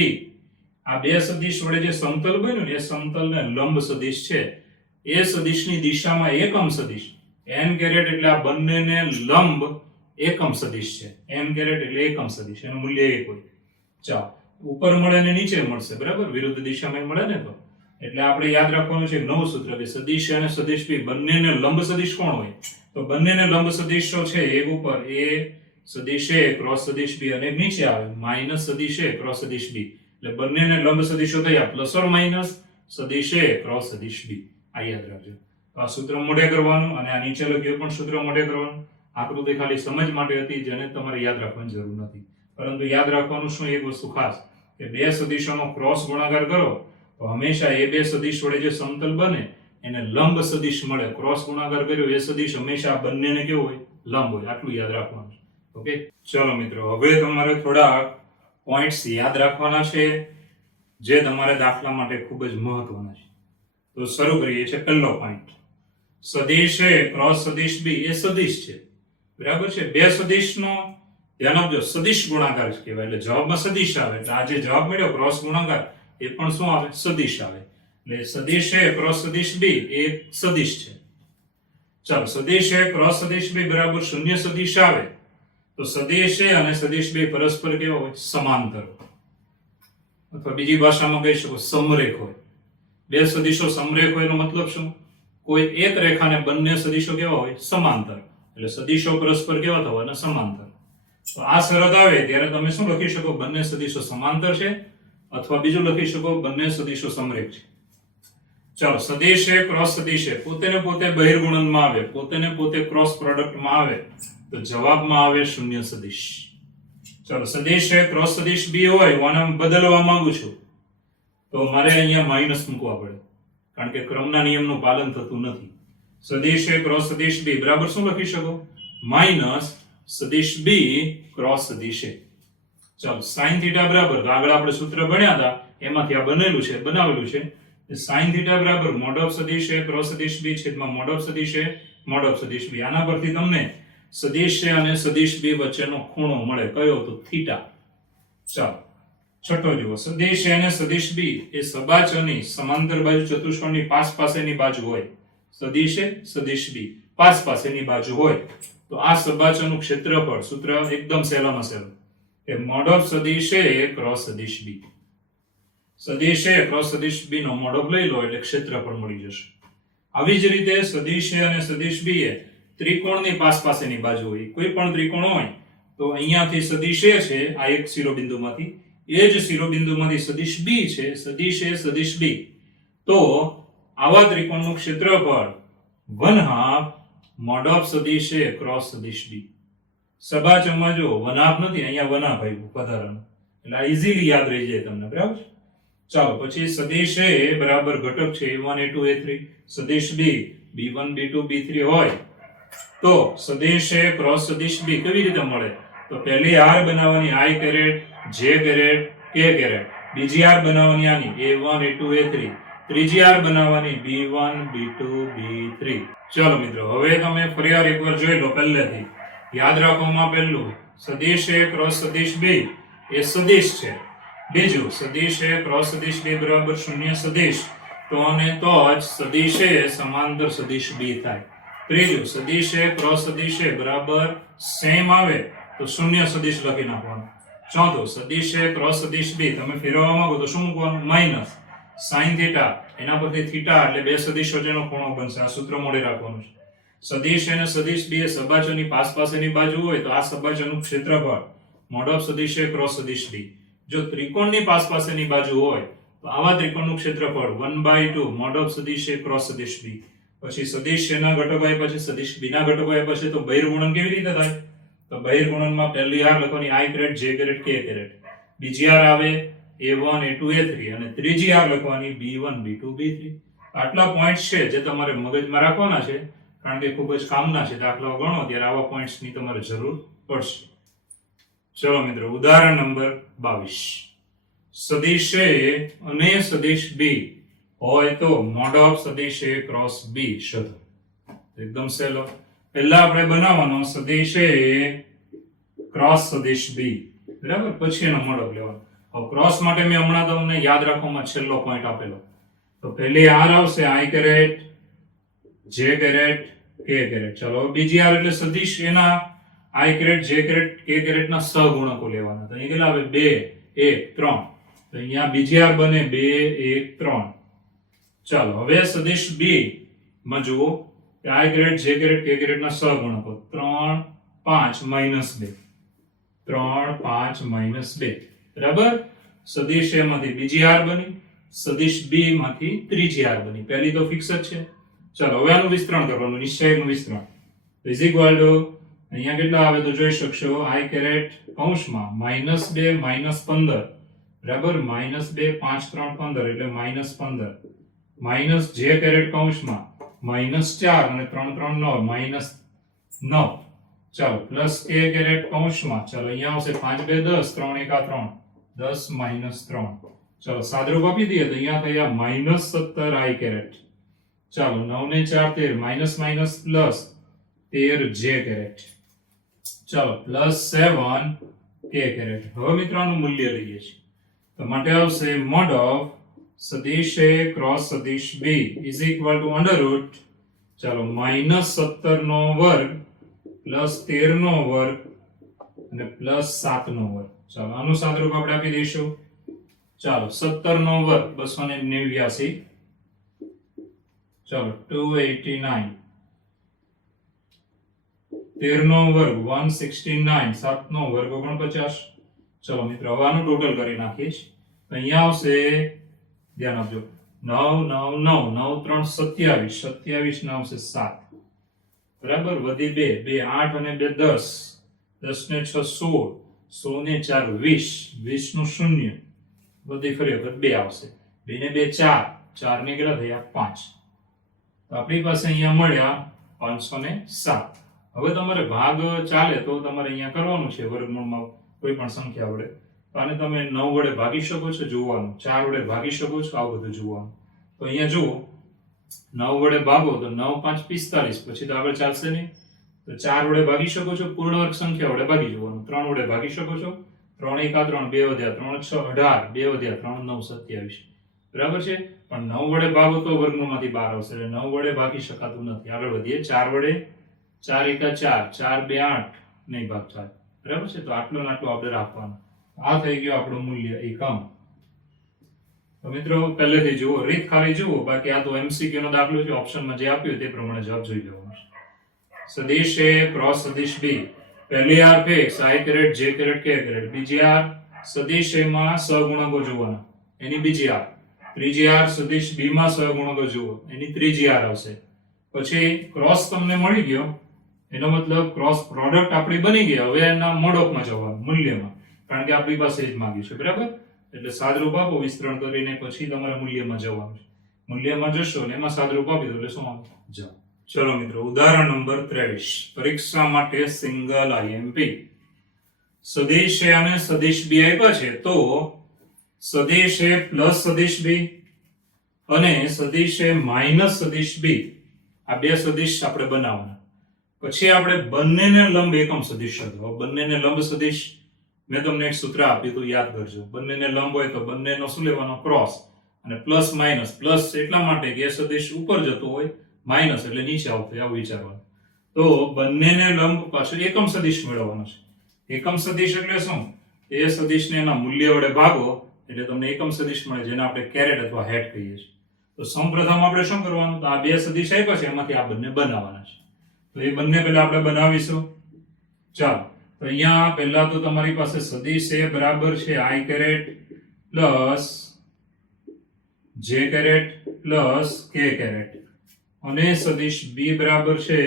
આ બે સદિશ વડે જે સમતલ બન્યું એ સમતલને લંબ સદિશ છે. એ સદિશની દિશામાં એકમ સદિશ n કેરેટ એટલે આ બંનેને લંબ એકમ સદિશ છે. n કેરેટ એટલે એકમ સદિશ, એનું મૂલ્ય 1 હોય. ચાલો, ઉપર મળે ને નીચે મળશે, બરાબર? વિરુદ્ધ દિશામાં મળે ને, તો એટલે આપણે યાદ રાખવાનું છે નવું સૂત્ર કે સદિશ અને સદિશ b બંનેને લંબ સદિશ કોણ હોય? તો બંનેને લંબ સદિશો છે, એક ઉપર a સદિશ a ક્રોસ સદિશ b અને નીચે આવે માઈનસ સદિશ a ક્રોસ સદિશ b. એટલે બંનેને લંબ સદિશો થયા પ્લસ ઓર માઈનસ સદિશ a ક્રોસ સદિશ b. આ યાદ રાખજો. તો આ સૂત્ર મોઢે કરવાનું અને આ નીચે લખ્યું પણ સૂત્ર મોઢે કરવાનું. આકૃતિ ખાલી સમજ માટે હતી, જેને તમારે યાદ રાખવાની જરૂર નથી. પરંતુ યાદ રાખવાનું શું, એક વસ્તુ ખાસ, કે બે સદિશોનો ક્રોસ ગુણાકાર કરો તો હંમેશા એ બે સદિશ વડે જે સમતલ બને એને લંબ સદિશ મળે. ક્રોસ ગુણાકાર કર્યો એ સદિશ હંમેશા બંનેને કેવો હોય, લંબ હોય. આટલું યાદ રાખવાનું છે. ઓકે, ચલો મિત્રો, હવે તમારે થોડા પોઈન્ટ્સ યાદ રાખવાના છે જે તમારે દાખલા માટે ખૂબ જ મહત્વના છે. તો શરૂ કરીએ છીએ. પહેલો પોઈન્ટ, સદિશ a ક્રોસ સદિશ b એ સદિશ છે. બરાબર છે? બે સદિશનો ધ્યાન આપજો, સદિશ ગુણાકાર કહેવાય. એટલે જવાબમાં સદિશ આવે. એટલે આ જે જવાબ મળ્યો ક્રોસ ગુણાકાર, એ પણ શું આવે? સદિશ આવે. એટલે સદિશ a ક્રોસ સદિશ b એ સદિશ છે. ચાલો, સદિશ a ક્રોસ સદિશ b બરાબર શૂન્ય સદિશ આવે તો સદિશ a અને સદિશ b પરસ્પર કેવા હોય? સમાંતર. અથવા બીજી ભાષામાં કહી શકો સમરેખ હોય. બે સદિશો સમરેખ હોય એનો મતલબ શું? કોઈ એક રેખાને બંને સદિશો કેવા હોય? સમાંતર. એટલે સદિશો પરસ્પર કેવા થવાના? સમાંતર. તો આ શરત આવે ત્યારે તમે શું લખી શકો? બંને સદિશો સમાંતર છે, અથવા બીજું લખી શકો બંને સદિશો સમરેખ છે. ચાલો, સદિશ a ક્રોસ સદિશ a પોતે ને પોતે બહિર્ગુણનમાં આવે, પોતે ને પોતે ક્રોસ પ્રોડક્ટમાં આવે તો જવાબમાં આવે શૂન્ય સદિશ. ચાલો, સદિશ a ક્રોસ સદિશ b હોય, હું આને બદલવા માંગુ છું તો મારે અહીંયા માઈનસ મૂકવા પડે, કારણ કે ક્રમના નિયમનું પાલન થતું નથી. સદિશ a ક્રોસ સદિશ b બરાબર શું લખી શકો? માઈનસ સદિશ b ક્રોસ સદિશ a. ચાલો, sin થીટા બરાબર, આગળ આપણે સૂત્ર ભણ્યા હતા એમાંથી આ બનાવેલું છે. sin થીટા બરાબર મોડ ઓફ સદિશ a ક્રોસ સદિશ b છેદમાં મોડ ઓફ સદિશ a મોડ ઓફ સદિશ b. આના પરથી તમને સદિશ a અને સદિશ b વચ્ચેનો ખૂણો મળે, કયો? તો થીટા. ચાલો, છઠ્ઠો જુઓ. સદિશ a અને સદિશ b એ સબાચની સમાંતર બાજુ ચતુષ્કોણની પાસેની બાજુ હોય. સદિશ a સદિશ b પાસેની બાજુ હોય તો આ સબાચનું ક્ષેત્રફળ, સૂત્ર એકદમ સહેલામાં સહેલું, કે મોડ ઓફ સદિશ a ક્રોસ સદિશ b. સદિશ a ક્રોસ સદિશ b નો મોડ ઓફ લઈ લો એટલે ક્ષેત્રફળ મળી જશે. આવી જ રીતે સદિશ a અને સદિશ b એ ત્રિકોણની પાસેની બાજુ હોય. કોઈ પણ ત્રિકોણ હોય તો અહીંયાથી સદિશ a છે, આ એક શિરોબિંદુમાંથી, એ જ શિરોબિંદુમાંથી સદિશ b છે, સદિશ a સદિશ b, તો આવા ત્રિકોણનું ક્ષેત્રફળ 1/2 મોડ ઓફ સદિશ a ક્રોસ સદિશ b. સબાચમાં જો 1/2 નથી, અહીંયા 1/2 આવ્યું વધારાનું, એટલે આ ઇઝીલી યાદ રહી જાય તમને. બરાબર? ચાલો, પછી સદિશ a બરાબર ઘટક છે a1 a2 a3, સદિશ b b1 b2 b3 હોય તો સદિશ a ક્રોસ સદિશ b કેવી રીતે મળે? તો પહેલી r બનાવવાની, i caret, j caret, k caret, બીજી આર બનાવવાની આની a1 a2 a3, ત્રીજી આર બનાવવાની b1 b2 b3. ચલો મિત્રો હવે તમે ફરીવાર એકવાર જોઈ લો પહેલેથી. યાદ રાખવામાં પહેલું સદિશ a ક્રોસ સદિશ b એ સદિશ છે. બીજું સદિશ a ક્રોસ સદિશ b બરાબર શૂન્ય સદિશ, તો અને તો જ સદિશ a સમાંતર સદિશ b થાય. ત્રીજું સદિશ a ક્રોસ સદિશ a બરાબર સેમ આવે તો શૂન્ય સદિશ લખી નાખવાનું. ચોથું સદિશ a ક્રોસ સદિશ b તમે ફેરવવા માંગો તો શું મૂકવાનું માઈનસ sin થીટા, એના પરથી થીટા એટલે બે સદિશ વચ્ચેનો ખૂણો બનશે. આ સૂત્ર મોઢે રાખવાનું છે. સદિશ a અને સદિશ b એ સબાચોની પાસેની બાજુ હોય તો આ સબાચોનું ક્ષેત્રફળ મોડ ઓફ સદિશ a ક્રોસ સદિશ b. જો ત્રિકોણની પાસેની બાજુ હોય તો આવા ત્રિકોણનું ક્ષેત્રફળ 1/2 મોડ ઓફ સદિશ a ક્રોસ સદિશ b. પછી સદિશ a ના ઘટકો આપ્યા છે, સદિશ b ના ઘટકો આપ્યા છે, તો બહિર્ગુણન કેવી રીતે થાય? તો બહિર્ગુણનમાં પહેલી આર લખવાની i caret j caret k caret, બીજી આર આવે a1 a2 a3 અને ત્રીજી આર લખવાની b1 b2 b3. આટલા પોઈન્ટ્સ છે જે તમારે મગજમાં રાખવાના છે, કારણ કે ખૂબ જ કામના છે. દાખલાઓ ગણો ત્યારે આવા પોઈન્ટ્સની તમારે જરૂર પડશે. ચલો મિત્રો ઉદાહરણ નંબર 22. સદિશ a અને સદિશ b હોય તો મોડ ઓફ સદિશ a ક્રોસ b શોધો. એકદમ સહેલો. પહેલા આપણે બનાવવાનો સદિશ a ક્રોસ સદિશ b, બરાબર, પછી એનો મોડ ઓફ લેવાનો. હવે ક્રોસ માટે મેં હમણાં તમને યાદ રાખવામાં છેલ્લો પોઈન્ટ આપેલો. તો પહેલી આર આવશે i caret j caret k caret. ચલો બીજી આર એટલે સદિશ a ના i caret j caret k caret ના સહગુણકો લેવાના. તો અહીં કેટલા આવે 2 1 3. તો અહીંયા બીજી આર બને 2 1 3. ચાલો હવે સદિશ b માં જુઓ કે i caret j caret k caret ના સહગુણકો 3 5 -2 3 5 -2, બરાબર. સદિશ a માંથી બીજી આર બની, સદિશ b માંથી ત્રીજી આર બની. પહેલી તો ફિક્સ જ છે. ચાલો હવે આનું વિસ્તરણ કરવાનું, નિશ્ચયનું વિસ્તરણ. ઇઝ ઇક્વલ ટુ અહીંયા કેટલા આવે તો જોઈ શકશો i કેરેટ કૌંસમાં -2 -15, બરાબર, -2 5 3 15 એટલે -15, માઇનસ j કેરેટ કૌંસમાં -4 અને 3 3 9 -9. ચાલો પ્લસ k કેરેટ કૌંસમાં, ચાલો અહીંયા આવશે 5 2 10 3 1 3 10 -3. ચાલો સાદરૂપ આપી દઈએ તો અહીંયા થયા -17 i કેરેટ. ચાલો 9 ને 4 13 minus minus plus 13 j caret. ચાલો +7 k કેરેટ. હવે મિત્રો આનું મૂલ્ય લઈએ છીએ તો માટે આવશે મોડ ઓફ સદિશ a ક્રોસ સદિશ b is equal two under route, ચાલો -17 નો વર્ગ પ્લસ 13 નો વર્ગ અને પ્લસ 7 નો વર્ગ. ચાલો આનું સાદરૂપ આપણે આપી દઈશું. ચાલો 17 નો વર્ગ 289, ચાલો 289, 13 નો વર્ગ 169, 7 નો વર્ગ 49. ચલો મિત્રો હવે આનું ટોટલ કરી નાખીશ. અહીંયા આવશે, ધ્યાન આપજો, 9 9 9 9 3 27, 27 ના આવશે 7, બરાબર, વધી 2 2 8 અને 2 10, 10 ને 6 16, 16 ને 4 20, 20 નું શૂન્ય વધી ફરી વખત 2 આવશે, 2 ને 2 4, 4 ને કેટલા થયા 5. તો આપણી પાસે અહીંયા મળ્યા 507. હવે તમારે ભાગ ચાલે તો તમારે અહીંયા કરવાનું છે વર્ગમૂળમાં કોઈ પણ સંખ્યા વડે. તો આને તમે 9 વડે ભાગી શકો છો, જોવાનું, 4 વડે ભાગી શકો છો, આવું બધું જોવાનું. તો અહીંયા જુઓ 9 વડે ભાગો તો 9 5 45, પછી તો આગળ ચાલશે નહીં. તો 4 વડે ભાગી શકો છો, પૂર્ણ વર્ગ સંખ્યા વડે ભાગી જવાનું. 3 વડે ભાગી શકો છો, 3 1 3 2 વધ્યા 3 6 18, 2 વધ્યા 3 9 27, બરાબર છે. પણ 9 વડે ભાગો તો વર્ગમૂળમાંથી 12 આવશે, એટલે 9 વડે ભાગી શકાતું નથી. આગળ વધીએ 4 વડે, 4 1 4, 4 2 8, નહીં ભાગ 4, બરાબર છે. તો આટલું ને આટલું આપણે રાખવાનું. આ થઈ ગયું આપણું મૂલ્ય એકમ. તો મિત્રો પહેલેથી જુઓ, રીત ખાલી જુઓ, બાકી આ તો એમસીક્યુ નો દાખલો છે, ઓપ્શનમાં જે આપ્યું તે પ્રમાણે જવાબ જોઈ લેવાનો છે. સદિશ a ક્રોસ સદિશ b, પહેલી R fix i caret j caret k caret, બીજી આર સદિશ a માં સહગુણકો જોવાના, એની બીજી આર, ત્રીજી આર સદિશ b માં સહગુણકો જુઓ, એની ત્રીજી આર આવશે. પછી ક્રોસ તમને મળી ગયો, એનો મતલબ ક્રોસ પ્રોડક્ટ આપણી બની ગઈ. હવે એના મોડોકમાં જવાનું, મૂલ્યમાં, કારણ કે આપણી પાસે જ માંગ્યું છે, બરાબર. એટલે સાદરૂપ આપો વિસ્તરણ કરીને, પછી તમારે મૂલ્યમાં જવાનું છે. મૂલ્યમાં જશો અને એમાં સાદરૂપ આપી દો એટલે શું આવે જાઓ. ચલો મિત્રો ઉદાહરણ નંબર 23, પરીક્ષા માટે સિંગલ IMP. સદિશ a અને સદિશ b આપ્યા છે, તો સદિશ એ પ્લસ સદિશ બી અને સદિશ એ માઇનસ સદિશ બી, આ બે સદિશ આપણે બનાવવાના. પછી આપણે બંનેને લંબ એકમ સદિશ શોધવો. બંનેને લંબ સદિશ મેં તમને એક સૂત્ર આપ્યું હતું, યાદ કરજો. બંનેને લંબ હોય તો બંનેનો શું લેવાનો? ક્રોસ. અને પ્લસ માઇનસ, પ્લસ એટલા માટે કે એ સદિશ ઉપર જતો હોય, માઇનસ એટલે નીચે આવતો હોય, આવું વિચારવાનું. તો બંનેને લંબ પાછળ એકમ સદિશ મેળવવાનો છે. એકમ સદિશ એટલે શું? એ સદિશને એના મૂલ્ય વડે ભાગો એટલે તમને એકમ સદિશ મળે, જેને આપણે કેરેટ અથવા હેટ કહીએ છીએ. તો સૌપ્રથમ આપણે શું કરવાનું? તો આ બે સદિશ આપ્યા છે, એમાંથી આ બંને બનાવવાના છે. તો એ બંને પહેલા આપણે બનાવીશું. ચાલો, તો અહીંયા પહેલા તો તમારી પાસે સદિશ એ બરાબર છે i caret plus j caret plus k caret, અને સદિશ b બરાબર છે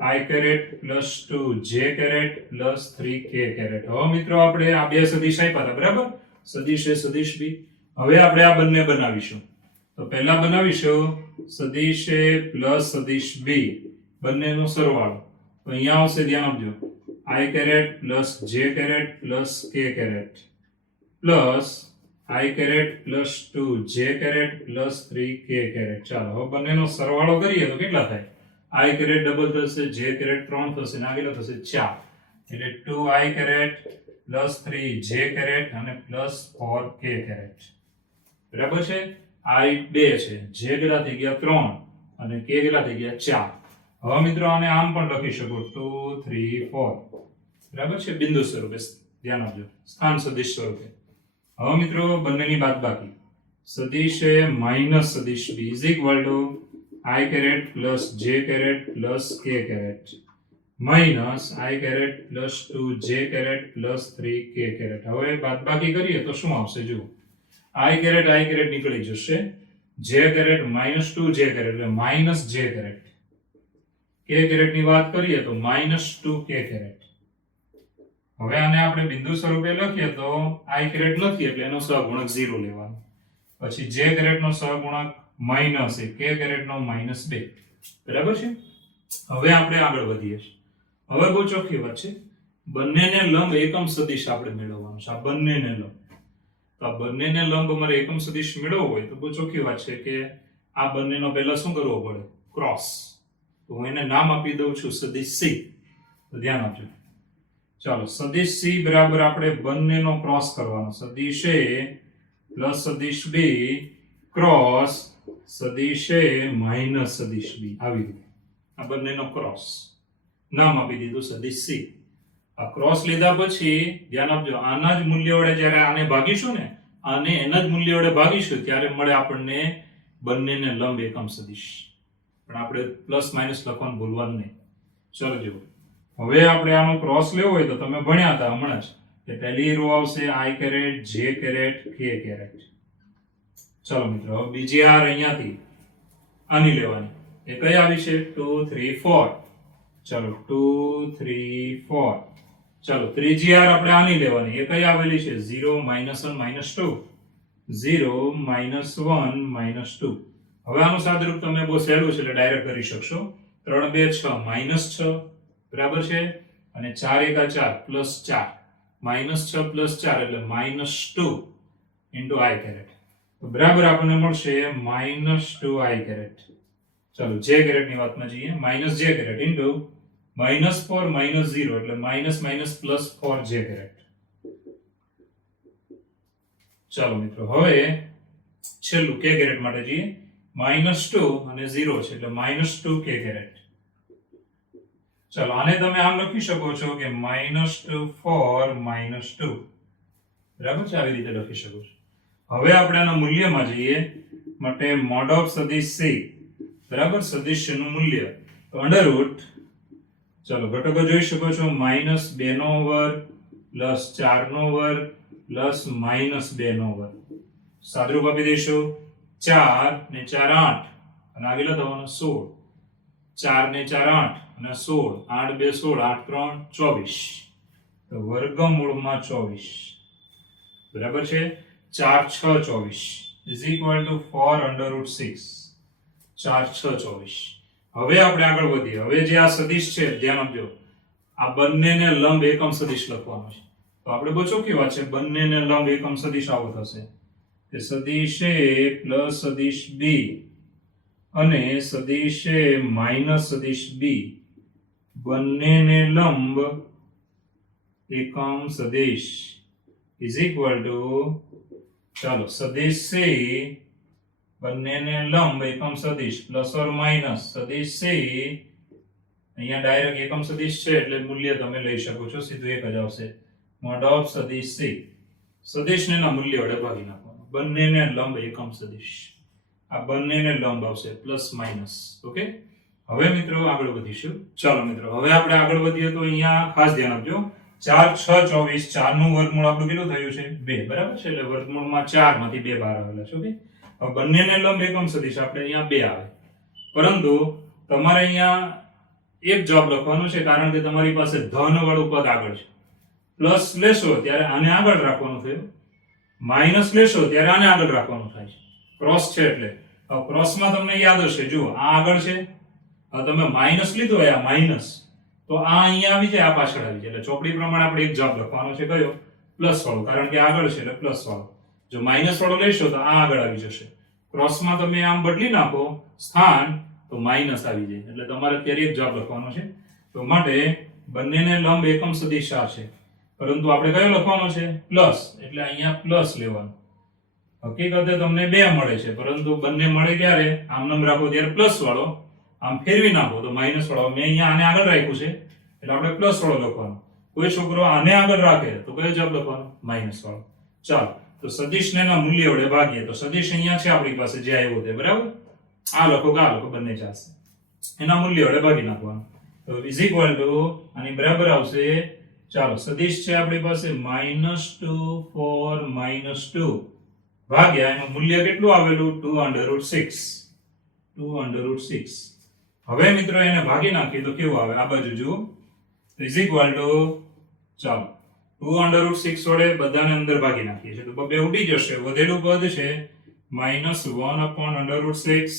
i caret plus 2j caret plus 3k caret. હવે મિત્રો આપણે આ બે સદિશ આપ્યા હતા, બરાબર? સદિશ એ સદિશ b. હવે આપણે આ બંને બનાવીશું. તો પહેલા બનાવીશું સદિશ a પ્લસ સદિશ b, બંનેનો સરવાળો. તો અહીંયા આવશે, ધ્યાન આપજો, i caret plus j caret plus k caret plus i caret plus 2j caret plus 3k caret. ચાલો, હવે બંનેનો સરવાળો કરીએ તો કેટલા થાય? i કેરેટ ડબલ થશે, j કેરેટ 3 થશે, અને આ કેટલો થશે? 4. એટલે 2i caret plus 3j caret અને પ્લસ 4k કેરેટ. બરાબર છે? i 2 છે, j કેટલા થઈ ગયા? 3, અને k કેટલા થઈ ગયા? 4. હવે મિત્રો આને આમ પણ લખી શકો, 2 3 4. બરાબર છે? બિંદુ સ્વરૂપે, ધ્યાન આપજો, સ્થાન સદિશ સ્વરૂપે. હવે મિત્રો બંનેની બાદબાકી. સદિશ એ માઇનસ સદિશ b is equal to i caret plus j caret plus k caret minus i caret plus 2j caret plus 3k caret. હવે બાદબાકી કરીએ તો શું આવશે? જુઓ, i કેરેટ નીકળી જશે, j caret minus 2j caret એટલે minus j caret, k caret ની વાત કરીએ તો માઇનસ 2k કેરેટ. હવે આને આપણે બિંદુ સ્વરૂપે લખીએ તો i કેરેટ લખીએ એટલે એનો સહગુણક 0 લેવાનો. પછી j કેરેટ નો સહગુણક માઇનસ 1, k કેરેટ નો માઇનસ 2. બરાબર છે? હવે આપણે આગળ વધીએ છીએ. હવે બહુ ચોખ્ખી વાત છે, બંનેને લંબ એકમ સદિશ આપણે મેળવવાનું છે. આ બંનેને લંબ, તો આ બંનેને લંબ અમારે એકમ સદિશ મેળવવો હોય તો બહુ ચોખ્ખી વાત છે કે આ બંનેનો પહેલા શું કરવો પડે? ક્રોસ. તો હું એને નામ આપી દઉં છું સદિશ c. તો ધ્યાન આપજો. ચાલો, સદિશ c બરાબર આપણે બંનેનો ક્રોસ કરવાનો. સદિશ a પ્લસ સદિશ b ક્રોસ સદિશ a માઇનસ સદિશ b, આવી રીતે આ બંનેનો ક્રોસ નામ આપી દીધું સદિશ c. આ ક્રોસ લીધા પછી ધ્યાન આપજો, આના જ મૂલ્ય વડે જ્યારે આને ભાગીશું ને, આને એના જ મૂલ્ય વડે ભાગીશું ત્યારે મળે આપણને બંનેને લંબ એકમ સદિશ. પણ આપણે પ્લસ માઇનસ લખવાનું ભૂલવાનું નહીં. ચલો જુઓ, હવે આપણે આનો ક્રોસ લેવો હોય તો તમે ભણ્યા હતા હમણાં જ કે પહેલી રો આવશે i caret j caret k caret. ચલો મિત્રો, હવે બીજી આર અહીંયાથી આની લેવાની. એ કઈ આવી છે? 2 3 4. ચલો 2 3 4. ચલો ત્રીજી આર આપણે આની લેવાની. એ કઈ આવેલી છે? 0 -1 -2. 0 -1 -2. હવે આનું સાદુરૂપ તમે બહુ સહેલું છે એટલે ડાયરેક્ટ કરી શકશો. 3 2 6 -6. બરાબર છે? અને 4 1 4 +4. -6 +4 એટલે -2 into i કેરેટ. તો બરાબર આપણને મળશે -2i કેરેટ. ચલો j કેરેટ ની વાતમાં જઈએ. -j કેરેટ into -4 -0 એટલે +4j કેરેટ. ચાલો મિત્રો, હવે છેલ્લું k કેરેટ માટે જઈએ. -2 અને 0 છે એટલે -2k કેરેટ. ચલો આને તમે આમ લખી શકો છો કે -2 4 -2. બરાબર છે? આવી રીતે લખી શકો છો. હવે આપણે આના મૂલ્યમાં જઈએ માટે મોડ ઓફ સદિશ c. બરાબર? સદિશનું મૂલ્ય તો અંડરરૂટ, ચલો ઘટકો જોઈ શકો છો, -2 નો વર્ગ પ્લસ 4 નો વર્ગ પ્લસ -2 નો વર્ગ. સાદુરૂપ આપી દઈશું. 4 ને 4 8 અને આ કેટલા થવાનો? 16. 4 ને 4 8 અને 16. 8 2 16, 8 3 24. તો વર્ગમૂળમાં 24. બરાબર છે? 4 6 24 is equal to 4√6. 4 6 24. હવે આપણે આગળ વધીએ. હવે જે આ સદિશ છે ધ્યાન આપજો, આ બંનેને લંબ એકમ સદિશ લખવાનો છે. તો તો આપણે બહુ ચોખ્ખી વાત છે, બંનેને લંબ એકમ સદિશ આવો થશે કે સદિશ A પ્લસ સદિશ B અને સદિશ A માઇનસ સદિશ B બંનેને લંબ એકમ સદિશ ઇઝ ઇક્વલ ટુ, ચાલો સદિશ C બંનેને લંબ એકમ સદિશ પ્લસ ઓર માઇનસ સદિશ C, અહીંયા ડાયરેક્ટ એકમ સદિશ છે એટલે મૂલ્ય તમે લઈ શકો છો, સીધું એક જ આવશે, મોડ ઓફ સદિશ C. સદિશને ના મૂલ્ય વડે ભાગી નાખવાનું, બંનેને લંબ એકમ સદિશ, આ બંનેને લંબ આવશે પ્લસ માઇનસ. ઓકે, હવે મિત્રો આગળ વધીશું. ચાલો મિત્રો હવે આપણે આગળ વધીએ તો અહીંયા ખાસ ધ્યાન આપજો, 4 6 24, 4 નું વર્ગમૂળ આપણું કેટલું થયું છે 2, બરાબર છે, એટલે વર્ગમૂળમાં 4 માંથી 2 બહાર આવેલા છે. ઓકે, હવે બંનેને લંબ એકમ સદિશ આપણે અહીંયા 2 આવે, પરંતુ તમારે અહીંયા એક જવાબ લખવાનો છે, કારણ કે તમારી પાસે ધન વાળું પદ આગળ છે. પ્લસ લેશો ત્યારે આને આગળ રાખવાનું થયું, માઇનસ લેશો ત્યારે આને આગળ રાખવાનું થાય છે, ક્રોસ છે એટલે. હવે ક્રોસમાં તમને યાદ હશે, જુઓ આ આગળ છે, હવે તમે માઇનસ લીધો આ માઇનસ, તો આ અહીંયા આવી જાય, આ પાછળ આવી જાય, એટલે ચોપડી પ્રમાણે આપણે એક જવાબ લખવાનો છે, કયો? પ્લસ વાળો, કારણ કે આગળ છે એટલે પ્લસ વાળો. જો માઇનસ વાળો લેશો તો આ આગળ આવી જશે, ક્રોસમાં તમે આમ બદલી નાખો સ્થાન તો માઇનસ આવી જાય, એટલે તમારે અત્યારે એક જવાબ લખવાનો છે. તો માટે બંનેને લંબ એકમ સદિશ આ છે, પરંતુ આપણે કયો લખવાનો છે? પ્લસ, એટલે અહીંયા પ્લસ લેવાનું. હકીકતે તમને 2 મળે છે, પરંતુ બંને મળે ક્યારે? આમ નામ રાખો ત્યારે પ્લસ વાળો, આમ ફેરવી નાખો તો માઇનસ વાળો. મેં અહીંયા આને આગળ રાખ્યું છે એટલે આપણે પ્લસ વાળો લખવાનો. કોઈ છોકરો આને આગળ રાખે તો કયો જવાબ લખવાનો? માઇનસ વાળો. ચાલો, તો સદિશને ના મૂલ્ય વડે ભાગીએ, તો સદિશ અહીંયા છે આપણી પાસે જે આવ્યો તે, બરાબર? આ લખો કે આ લખો, બંને ચાલશે, એના મૂલ્ય વડે ભાગી નાખવાનું. તો ઇઝ ઇક્વલ ટુ આની બરાબર આવશે, ચાલો સદિશ છે આપણી પાસે -2 4 -2 ભાગ્યા એનું મૂલ્ય કેટલું આવેલું? 2√6. હવે મિત્રો એને ભાગી નાખીએ તો કેવું આવે? આ બાજુ જુઓ, ઇઝ ઇક્વલ ટુ, ચાલો 2√6 વડે બધાને અંદર ભાગી નાખીએ છીએ તો બે ઉડી જશે, વધેલું પદ છે -1/√6.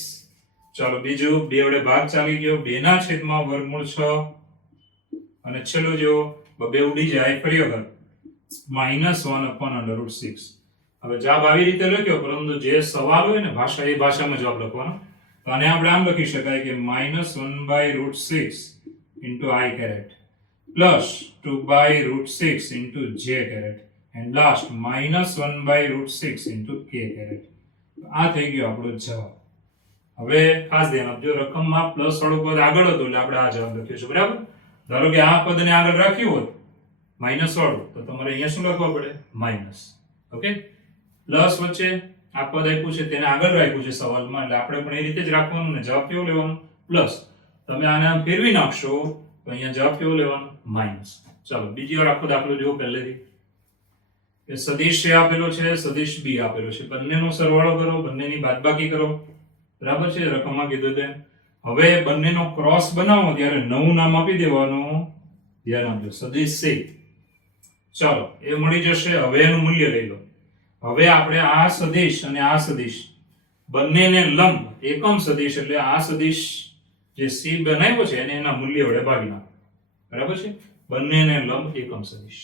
ચાલો બીજું 2 વડે ભાગ ચાલી ગયો, 2 ના છેદમાં વર્ગમૂળ 6, અને છેલ્લું જો બે ઉડી જાય ફરી વખત -1/√6. હવે જવાબ આવી રીતે લખ્યો, પરંતુ જે સવાલ હોય ને ભાષા, એ ભાષામાં જવાબ લખવાનો. તો આને આપણે આમ લખી શકાય કે -1/√6 into I caret plus 2/√6 into j caret and last -1/√6 into k caret. આ થઈ ગયો આપણો જવાબ. હવે ખાસ ધ્યાન આપજો, રકમમાં પ્લસ વાળું પદ આગળ હતું એટલે આપણે આ જવાબ લખ્યો છે, બરાબર? ધારો કે આ પદને આગળ રાખ્યું હોત માઇનસ વાળું, તો તમારે અહીંયા શું લખવા પડે? માઇનસ. ઓકે, પ્લસ વચ્ચે આ પદ આપ્યું છે તેને આગળ રાખ્યું છે સવાલમાં, એટલે આપણે પણ એ રીતે જ રાખવાનું ને જવાબ કેવો લેવાનો? પ્લસ. તમે આને આમ ફેરવી નાખશો તો અહીંયા જવાબ કેવો લેવાનો? માઇનસ. ચાલો બીજી વાર આખો દાખલો જુઓ પહેલેથી, કે સદિશ A આપેલો છે, સદિશ B આપેલો છે, બંનેનો સરવાળો કરો, બંનેની બાદબાકી કરો, બરાબર છે? રકમમાં કીધું તેમ. હવે બંનેનો ક્રોસ બનાવો ત્યારે નવું નામ આપી દેવાનું, ધ્યાન આપજો, સદિશ C. ચાલો એ મળી જશે. હવે એનું મૂલ્ય લઈ લો. હવે આપણે આ સદિશ અને આ સદિશ બંનેને લંબ એકમ સદિશ, એટલે આ સદિશ જે C બનાવ્યો છે એને એના મૂલ્ય વડે ભાગી નાખો, બરાબર છે? બંનેને લંબ એકમ સદિશ,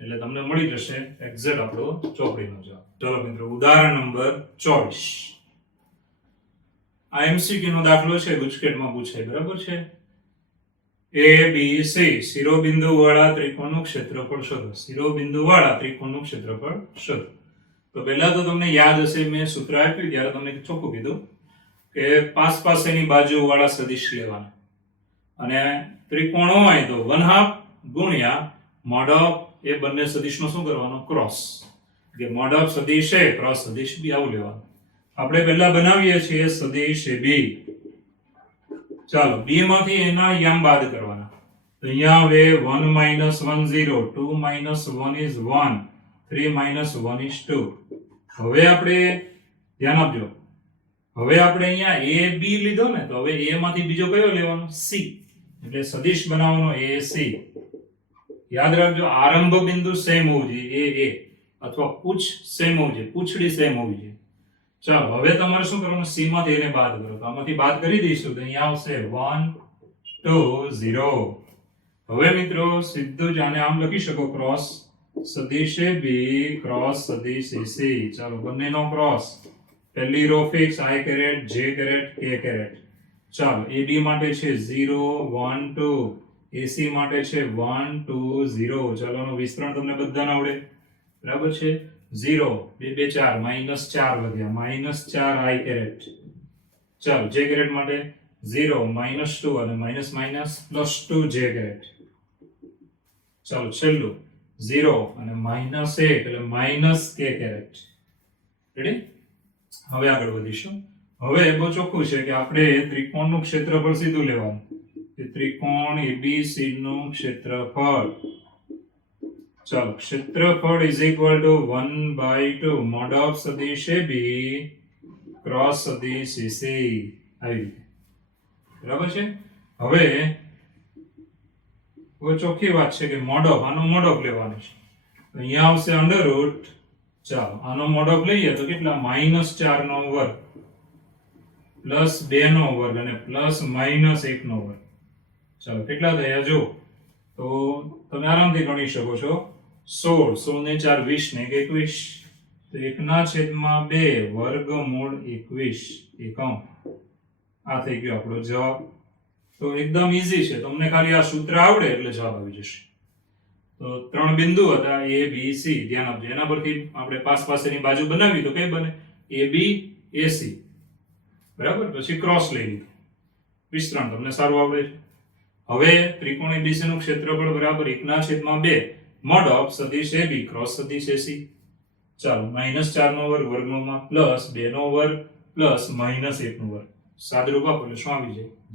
એટલે તમને મળી જશે એક્ઝેક્ટ આપણો ચોપડીનો જવાબ. ચલો મિત્રો, ઉદાહરણ નંબર 24. આ એમસીક્યુ નો દાખલો છે, ગુજકેટમાં પૂછાય, બરાબર છે? ABC શિરોબિંદુ વાળા ત્રિકોણનું ક્ષેત્રફળ શોધો. શિરોબિંદુ વાળા ત્રિકોણનું ક્ષેત્રફળ શોધો. તો પહેલા તો તમને યાદ હશે, મેં સૂત્ર આપ્યું ત્યારે તમને ચોખ્ખું કીધું કે પાસેની બાજુ વાળા સદિશ લેવાના, અને ત્રિકોણ હોય તો 1/2 ગુણ્યા મોડ ઓફ એ બંને સદિશનો શું કરવાનો? ક્રોસ. કે મોડ ઓફ સદિશ A ક્રોસ સદિશ B આવું લેવાનું. આપણે પહેલા બનાવીએ છીએ સદિશ AB. ચાલો B માંથી એના યામ બાદ કરવાના. તો અહીંયા હવે 1 - 1 0, 2 - 1 is 1, 3 - 1 is 2. હવે આપણે ધ્યાન આપજો, હવે આપણે અહીંયા AB લીધો ને, તો હવે A માંથી બીજો કયો લેવાનો? C. એટલે સદિશ બનાવવાનો AC. યાદ રાખજો, આરંભ બિંદુ સેમ હોવું જોઈએ, A અથવા પૂછ સેમ હોવું જોઈએ, પૂંછડી સેમ હોવી જોઈએ. ચાલો હવે તમારે શું કરવાનું? C માંથી એને બાદ કરો. તો આમાંથી બાદ કરી દઈશું તો અહીંયા આવશે 1 2 0. હવે મિત્રો સીધું જ આને આમ લખી શકો ક્રોસ, સદિશ AB ક્રોસ સદિશ AC. ચાલો બંનેનો ક્રોસ. પહેલી row fix I caret J caret K caret. ચાલો AB માટે છે 0 1 2, AC માટે છે 1 2 0. ચાલો આનું વિસ્તરણ તમને બધાને આવડે, બરાબર છે. 0 2 2 4 -4 વધ્યા, -4 I કેરેટ. ચાલો J કેરેટ માટે 0 -2 અને +2 J કેરેટ. ચાલો છેલ્લું 0 અને -1 એટલે -K કેરેટ. રેડી? હવે આગળ વધીશું. હવે બહુ ચોખ્ખું છે કે આપણે ત્રિકોણનું ક્ષેત્રફળ સીધું લેવાનું. કે ત્રિકોણ ABC નું ક્ષેત્રફળ, ચાલો ક્ષેત્રફળ is equal two 1/2 mode of સદિશ AB ક્રોસ સદિશ AC. આવી રીતે, બરાબર છે. હવે બહુ ચોખ્ખી વાત છે કે મોડ ઓફ, આનો મોડ ઓફ લેવાનો છે. તો અહીંયા આવશે અંડરરૂટ. ચાલો આનો મોડ ઓફ લઈએ તો કેટલા? -4 નો વર્ગ +2 નો વર્ગ અને +-1 નો વર્ગ. ચાલો કેટલા થયા જો, તો તમે આરામથી ગણી શકો છો. 16 16 ને 4 20 ને 21, તો 1/2 વર્ગમૂળ 21 એકમ. આ થઈ ગયો આપણો જવાબ. તો એકદમ ઈઝી છે, તમને ખાલી આ સૂત્ર આવડે એટલે જવાબ આવી જશે. તો 3 બિંદુ હતા A B C, ધ્યાન આપજો. એના પરથી આપણે પાસેની બાજુ બનાવી તો કઈ બને? AB AC, બરાબર. પછી ક્રોસ લઈ લીધું, વિસ્તરણ તમને સારું આવડે છે. હવે ત્રિકોણ ABC નું ક્ષેત્રફળ બરાબર 1/2 મોડ ઓફ સદિશ AB ક્રોસ સદિશ AC. ચાલો -4 નો વર્ગ વર્ગમૂળમાં +2 નો વર્ગ +-1 નો વર્ગ. સાદુરૂપ આપો એટલે શું આવી જાય?